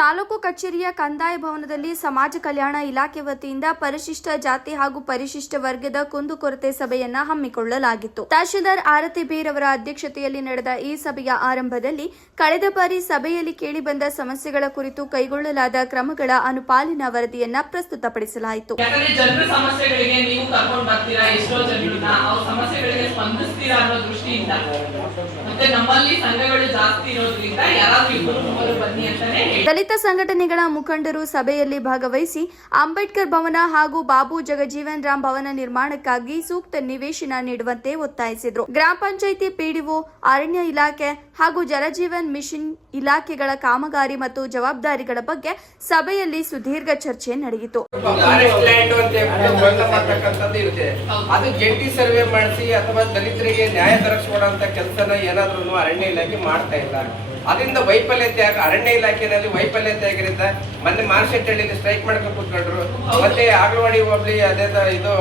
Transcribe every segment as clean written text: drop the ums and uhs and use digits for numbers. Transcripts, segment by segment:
ತಾಲೂಕು ಕಚೇರಿಯ ಕಂದಾಯ ಭವನದಲ್ಲಿ ಸಮಾಜ ಕಲ್ಯಾಣ ಇಲಾಖೆ ವತಿಯಿಂದ ಪರಿಶಿಷ್ಟ ಜಾತಿ ಹಾಗೂ ಪರಿಶಿಷ್ಟ ವರ್ಗದ ಕುಂದುಕೊರತೆ ಸಭೆಯನ್ನ ಹಮ್ಮಿಕೊಳ್ಳಲಾಗಿತ್ತು. ತಹಶೀಲ್ದಾರ್ ಆರತಿ ಬೇರವರ ಅಧ್ಯಕ್ಷತೆಯಲ್ಲಿ ನಡೆದ ಈ ಸಭೆಯ ಆರಂಭದಲ್ಲಿ ಕಳೆದ ಬಾರಿ ಸಭೆಯಲ್ಲಿ ಕೇಳಿಬಂದ ಸಮಸ್ಯೆಗಳ ಕುರಿತು ಕೈಗೊಳ್ಳಲಾದ ಕ್ರಮಗಳ ಅನುಪಾಲನ ವರದಿಯನ್ನ ಪ್ರಸ್ತುತಪಡಿಸಲಾಯಿತು. ಸಮಸ್ಯೆಗಳಿಗೆ ನೀವು ಕರ್ಕೊಂಡು ಬರ್ತೀರಾ, ಎಷ್ಟೋ ಜನರನ್ನ ಅವ್ರ ಸಮಸ್ಯೆಗಳಿಗೆ ಸ್ಪಂದಿಸ್ತೀರಾ ಅನ್ನೋ ದೃಷ್ಟಿಯಿಂದ ಮತ್ತೆ ನಮ್ಮಲ್ಲಿ ಸಂಘಗಳು ಜಾಸ್ತಿ ಇರೋದ್ರಿಂದ ಯಾರಾದ್ರೂ ಇಬ್ಬರು ಬನ್ನಿ ಅಂತಾನೆ ದಲಿತ ಸಂಘಟನೆಗಳ ಮುಖಂಡರು ಸಭೆಯಲ್ಲಿ ಭಾಗವಹಿಸಿ ಅಂಬೇಡ್ಕರ್ ಭವನ ಹಾಗೂ ಬಾಬು ಜಗಜೀವನ್ ರಾಮ್ ಭವನ ನಿರ್ಮಾಣಕ್ಕಾಗಿ ಸೂಕ್ತ ನಿವೇಶನ ನೀಡುವಂತೆ ಒತ್ತಾಯಿಸಿದರು. ಗ್ರಾಮ ಪಂಚಾಯಿತಿ ಪಿಡಿಒ, ಅರಣ್ಯ ಇಲಾಖೆ ಹಾಗೂ ಜಲಜೀವನ್ ಮಿಷನ್ ಇಲಾಖೆಗಳ ಕಾಮಗಾರಿ ಮತ್ತು ಜವಾಬ್ದಾರಿಗಳ ಬಗ್ಗೆ ಸಭೆಯಲ್ಲಿ ಸುದೀರ್ಘ ಚರ್ಚೆ ನಡೆಯಿತು. ಅದು ಜಂಟಿ ಸರ್ವೆ ಮಾಡಿಸಿ ಅಥವಾ ದಲಿತರಿಗೆ ನ್ಯಾಯ ದೊರಕಿಸಿಕೊಡುವಂತ ಕೆಲಸನ ಏನಾದ್ರೂ ಅರಣ್ಯ ಇಲಾಖೆ ಮಾಡ್ತಾ ಇಲ್ಲ. ಅದರಿಂದ ವೈಫಲ್ಯತೆ ಅರಣ್ಯ ಇಲಾಖೆಯಲ್ಲಿ ವೈಫಲ್ಯತೆ ಆಗಿರುತ್ತೆ. ಮೊನ್ನೆ ಮಾರ್ಶೆಟ್ಟಹಳ್ಳಿಯಲ್ಲಿ ಸ್ಟ್ರೈಕ್ ಮಾಡ್ಕೊಂಡು ಕೂತ್ಕೊಂಡ್ರು. ಮತ್ತೆ ಆಗಲವಾಡಿ ಹೋಗ್ಲಿ ಅದೇ ಇದು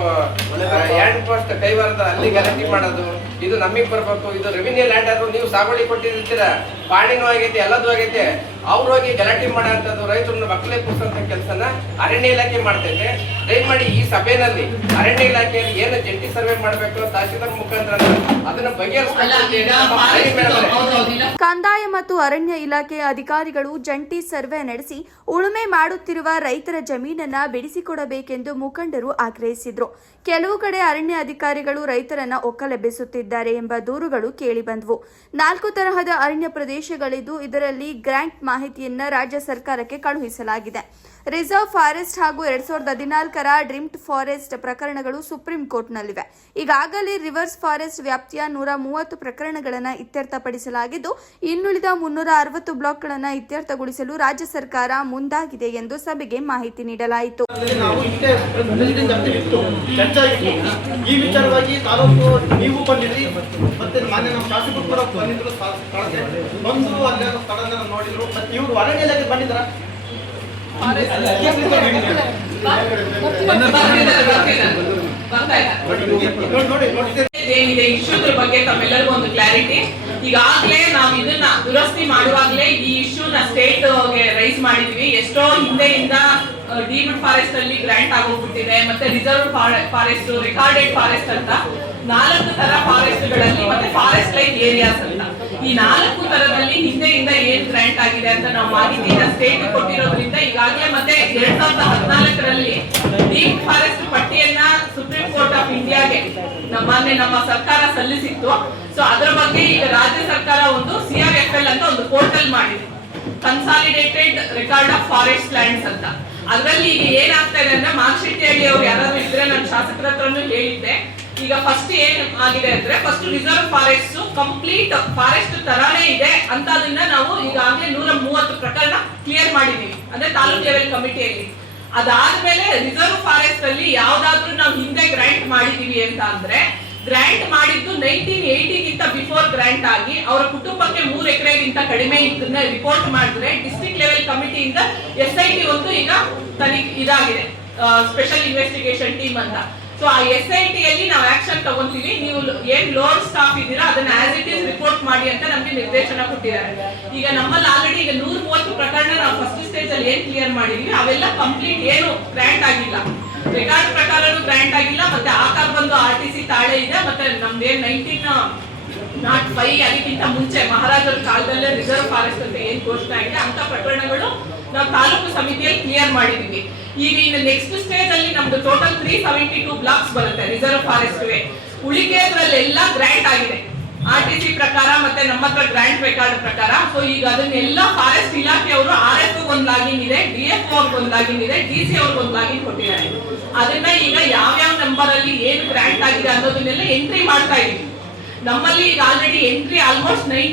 ಹ್ಯಾಂಡ್ ಪೋಸ್ಟ್ ಕೈವಾರದ ಅಲ್ಲಿ ಗಲಾಟೆ ಮಾಡೋದು, ಇದು ನಮಗೆ ಬರ್ಬೇಕು, ಇದು ರೆವಿನ್ಯೂ ಲ್ಯಾಂಡ್ ಆದ್ರೂ ನೀವು ಸಾಗುವಳಿ ಕೊಟ್ಟಿರ್ತೀರ, ಪಾಣಿನೂ ಆಗೈತೆ, ಎಲ್ಲದೂ ಆಗೈತೆ, ಅವ್ರು ಹೋಗಿ ಗಲಾಟೆ ಮಾಡೋಂಥದ್ದು ರೈತರನ್ನ ಮಕ್ಕಳೇ ಕೂರಿಸಂತ ಕೆಲಸನ ಅರಣ್ಯ ಇಲಾಖೆ ಮಾಡ್ತೈತೆ. ದಯಮಾಡಿ ಈ ಸಭೆಯಲ್ಲಿ ಅರಣ್ಯ ಇಲಾಖೆಯಲ್ಲಿ ಏನು ಜಂಟಿ ಸರ್ವೆ ಮಾಡಬೇಕು ತಹಶೀಲ್ದಾರ್ ಮುಖಾಂತರ ಅದನ್ನ ಬಗೆಹರಿಸಬೇಕು. ಕಂದಾಯ ಮತ್ತು ಅರಣ್ಯ ಇಲಾಖೆ ಅಧಿಕಾರಿಗಳು ಜಂಟಿ ಸರ್ವೆ ನಡೆಸಿ ಉಳುಮೆ ಮಾಡುತ್ತಿರುವ ರೈತರ ಜಮೀನನ್ನ ಬಿಡಿಸಿಕೊಡಬೇಕೆಂದು ಮುಖಂಡರು ಆಗ್ರಹಿಸಿದ್ರು. ಕೆಲವು ಕಡೆ ಅರಣ್ಯ ಅಧಿಕಾರಿಗಳು ರೈತರನ್ನ ಒಕ್ಕಲೆಬ್ಬಿಸುತ್ತಿದ್ದಾರೆ ಎಂಬ ದೂರುಗಳು ಕೇಳಿಬಂದವು. 4 ತರಹದ ಅರಣ್ಯ ಪ್ರದೇಶಗಳಿದ್ದು ಇದರಲ್ಲಿ ಗ್ರಾಂಟ್ ಮಾಹಿತಿಯನ್ನ ರಾಜ್ಯ ಸರ್ಕಾರಕ್ಕೆ ಕಳುಹಿಸಲಾಗಿದೆ. ರಿಸರ್ವ್ ಫಾರೆಸ್ಟ್ ಹಾಗೂ 2014ರ ಡ್ರೀಮ್ಡ್ ಫಾರೆಸ್ಟ್ ಪ್ರಕರಣಗಳು ಸುಪ್ರೀಂ ಕೋರ್ಟ್ನಲ್ಲಿವೆ. ಈಗಾಗಲೇ ರಿವರ್ಸ್ ಫಾರೆಸ್ಟ್ ವ್ಯಾಪ್ತಿಯ 130 ಪ್ರಕರಣಗಳನ್ನು ಇತ್ಯರ್ಥಪಡಿಸಲಾಗಿದ್ದು ಇನ್ನುಳಿದ 360 ಬ್ಲಾಕ್ಗಳನ್ನು ಇತ್ಯರ್ಥಗೊಳಿಸಲು ರಾಜ್ಯ ಸರ್ಕಾರ ಮುಂದಾಗಿದೆ ಎಂದು ಸಭೆಗೆ ಮಾಹಿತಿ ನೀಡಲಾಯಿತು. ಈ ವಿಚಾರವಾಗಿ ತಾಲೂಕು ನೀವು ಬಂದಿದ್ರಿ, ಮತ್ತೆ ಮಾನ್ಯ ನಮ್ಮ ಶಾಸಕರು ಕೂಡ ಬಂದಿದ್ರು, ಬಂದು ಅಲ್ಲಿ ಸ್ಥಳನ ನೋಡಿದ್ರು. ಮತ್ತೆ ಇವರು ಅರಣ್ಯ ಇಲಾಖೆ ಬಂದಿದ್ರ ಏನಿದೆ ಇಶ್ಯೂದ್ರ ಬಗ್ಗೆ ತಮ್ಮೆಲ್ಲರಿಗೂ ಒಂದು ಕ್ಲಾರಿಟಿ. ಈಗಾಗಲೇ ನಾವು ಇದನ್ನ ದುರಸ್ತಿ ಮಾಡುವಾಗಲೇ ಈ ಇಶ್ಯೂನ ಸ್ಟೇಟ್ ರೈಸ್ ಮಾಡಿದ್ವಿ. ಎಷ್ಟೋ ಹಿಂದೆಯಿಂದ ಡೀಮ್ಡ್ ಫಾರೆಸ್ಟ್ ಅಲ್ಲಿ ಗ್ರಾಂಟ್ ಆಗೋಗ್ಬಿಟ್ಟಿದೆ, ಮತ್ತೆ ರಿಸರ್ವ್ ಫಾರೆಸ್ಟ್, ರೆಕಾರ್ಡೆಡ್ ಫಾರೆಸ್ಟ್ ಅಂತ 4 ತರ ಫಾರೆಸ್ಟ್ ಗಳಲ್ಲಿ ಮತ್ತೆ ಫಾರೆಸ್ಟ್ ಲೈನ್ ಏರಿಯಾಸ್ ಅಂತ ಈ 4 ತರದಲ್ಲಿ ಹಿಂದೆಯಿಂದ ಏನ್ ಗ್ರಾಂಟ್ ಆಗಿದೆ ಅಂತ ನಾವು ಮಾಹಿತಿನ ಸ್ಟೇಟ್ ಕೊಟ್ಟಿರೋದ್ರಿಂದ ಈಗಾಗಲೇ ಮತ್ತೆ 2014ರಲ್ಲಿ ಡೀಮ್ಡ್ ಫಾರೆಸ್ಟ್ ಪಟ್ಟಿಯನ್ನ ಸುಪ್ರೀಂ ಕೋರ್ಟ್ ಆಫ್ ಇಂಡಿಯಾಗೆ ನಮ್ಮ ಸರ್ಕಾರ ಸಲ್ಲಿಸಿತ್ತು. ಸೊ ಅದರ ಬಗ್ಗೆ ಈಗ ರಾಜ್ಯ ಸರ್ಕಾರ ಒಂದು CRFL ಅಂತ ಒಂದು ಪೋರ್ಟಲ್ ಮಾಡಿದೆ, consolidated record of forest lands ಅಂತ. ಅದರಲ್ಲಿ ಈಗ ಏನಾಗ್ತಾ ಇದೆ ಅಂದ್ರೆ ಮಾರ್ಶೆಟ್ಟಿಹಳ್ಳಿ ಅವ್ರು ಯಾರಾದ್ರೂ ಇದ್ರೆ ನನ್ನ ಶಾಸಕರ ಹತ್ರನೂ ಹೇಳಿದ್ದೆ. ಈಗ ಫಸ್ಟ್ ಏನ್ ಆಗಿದೆ ಅಂದ್ರೆ first reserve forest complete forest ತರಾನೇ ಇದೆ ಅಂತ ಅದನ್ನ ನಾವು ಈಗಾಗಲೇ 130 ಪ್ರಕರಣ ಕ್ಲಿಯರ್ ಮಾಡಿದೀವಿ, ಅಂದ್ರೆ ತಾಲೂಕ್ ಲೆವೆಲ್ ಕಮಿಟಿಯಲ್ಲಿ. ಅದಾದ್ಮೇಲೆ ರಿಸರ್ವ್ ಫಾರೆಸ್ಟ್ ಅಲ್ಲಿ ಯಾವ್ದಾದ್ರು ನಾವು ಹಿಂದೆ ಗ್ರಾಂಟ್ ಮಾಡಿದೀವಿ ಅಂತ ಅಂದ್ರೆ ಗ್ರಾಂಟ್ ಮಾಡಿದ್ದು 1980ಗಿಂತ ಬಿಫೋರ್ ಗ್ರಾಂಟ್ ಆಗಿ ಅವರ ಕುಟುಂಬಕ್ಕೆ 3 ಎಕರೆಗಿಂತ ಕಡಿಮೆ ಇದನ್ನ ರಿಪೋರ್ಟ್ ಮಾಡಿದ್ರೆ ಡಿಸ್ಟ್ರಿಕ್ಟ್ ಲೆವೆಲ್ ಕಮಿಟಿಯಿಂದ SIT ಒಂದು ಈಗ ತನಿಖೆ ಇದಾಗಿದೆ, ಸ್ಪೆಷಲ್ ಇನ್ವೆಸ್ಟಿಗೇಷನ್ ಟೀಮ್ ಅಂತ. ಸೊ ಆ SIT ಅಲ್ಲಿ ನಾವು ಆಕ್ಷನ್ ತಗೊಂತೀವಿ, ನೀವು ಏನ್ ಲೋವರ್ ಸ್ಟಾಫ್ ಇದ್ದೀರಾ ಅದನ್ನ ಆಸ್ ಇಟ್ ಈಸ್ ರಿಪೋರ್ಟ್ ಮಾಡಿ ಅಂತ ನಮ್ಗೆ ನಿರ್ದೇಶನ ಕೊಟ್ಟಿದ್ದಾರೆ. ಈಗ ನಮ್ಮಲ್ಲಿ ಆಲ್ರೆಡಿ ಈಗ 130 ಪ್ರಕರಣ ನಾವು ಫಸ್ಟ್ ಸ್ಟೇಜ್ ಅಲ್ಲಿ ಏನ್ ಕ್ಲಿಯರ್ ಮಾಡಿದೀವಿ ಅವೆಲ್ಲ ಕಂಪ್ಲೀಟ್ ಏನು ಗ್ರಾಂಟ್ ಆಗಿಲ್ಲ, ರೆಕಾರ್ಡ್ ಪ್ರಕಾರನೂ ಗ್ರಾಂಟ್ ಆಗಿಲ್ಲ, ಮತ್ತೆ ಆಕಾರ ಬಂದು RTC ತಾಳೆ ಇದೆ, ಮತ್ತೆ ನಮ್ದೇನ್ 1905 ಅದಕ್ಕಿಂತ ಮುಂಚೆ ಮಹಾರಾಜರ ಕಾಲದಲ್ಲೇ ರಿಸರ್ವ್ ಫಾರೆಸ್ಟ್ ಅಂತ ಏನ್ ಘೋಷಣೆ ಆಗಿದೆ ಅಂತ ಪ್ರಕರಣಗಳು ನಾವು ತಾಲೂಕು ಸಮಿತಿಯಲ್ಲಿ ಕ್ಲಿಯರ್ ಮಾಡಿದೀವಿ. ಈಗ ಇನ್ನು ನೆಕ್ಸ್ಟ್ ಸ್ಟೇಜ್ ಅಲ್ಲಿ ನಮ್ದು ಟೋಟಲ್ 372 ಬ್ಲಾಕ್ಸ್ ಬರುತ್ತೆ ರಿಸರ್ವ್ ಫಾರೆಸ್ಟ್. ಉಳಿಕೆದ್ರಲ್ಲೆಲ್ಲ ಗ್ರಾಂಟ್ ಆಗಿದೆ RTC ಪ್ರಕಾರ, ಮತ್ತೆ ನಮ್ಮ ಹತ್ರ ಗ್ರಾಂಟ್ ರೆಕಾರ್ಡ್ ಪ್ರಕಾರ. ಸೊ ಈಗ ಅದನ್ನೆಲ್ಲ ಫಾರೆಸ್ಟ್ ಇಲಾಖೆಯವರು RF ಒಂದು ಲಾಗಿನ್ ಇದೆ, DF ಅವ್ರಿಗೆ ಒಂದು ಲಾಗಿನ್ ಇದೆ, DC ಅವ್ರಿಗೆ ಒಂದು ಲಾಗಿನ್ ಕೊಟ್ಟಿದ್ದಾರೆ. ಅದನ್ನ ಈಗ ಯಾವ್ಯಾವ ನಂಬರ್ ಅಲ್ಲಿ ಏನು ಗ್ರಾಂಟ್ ಆಗಿದೆ ಅನ್ನೋದನ್ನೆಲ್ಲ ಎಂಟ್ರಿ ಮಾಡ್ತಾ ಇದೀವಿ. ನಮ್ಮಲ್ಲಿ ಈಗ ಆಲ್ರೆಡಿ ಎಂಟ್ರಿ ಆಲ್ಮೋಸ್ಟ್ 90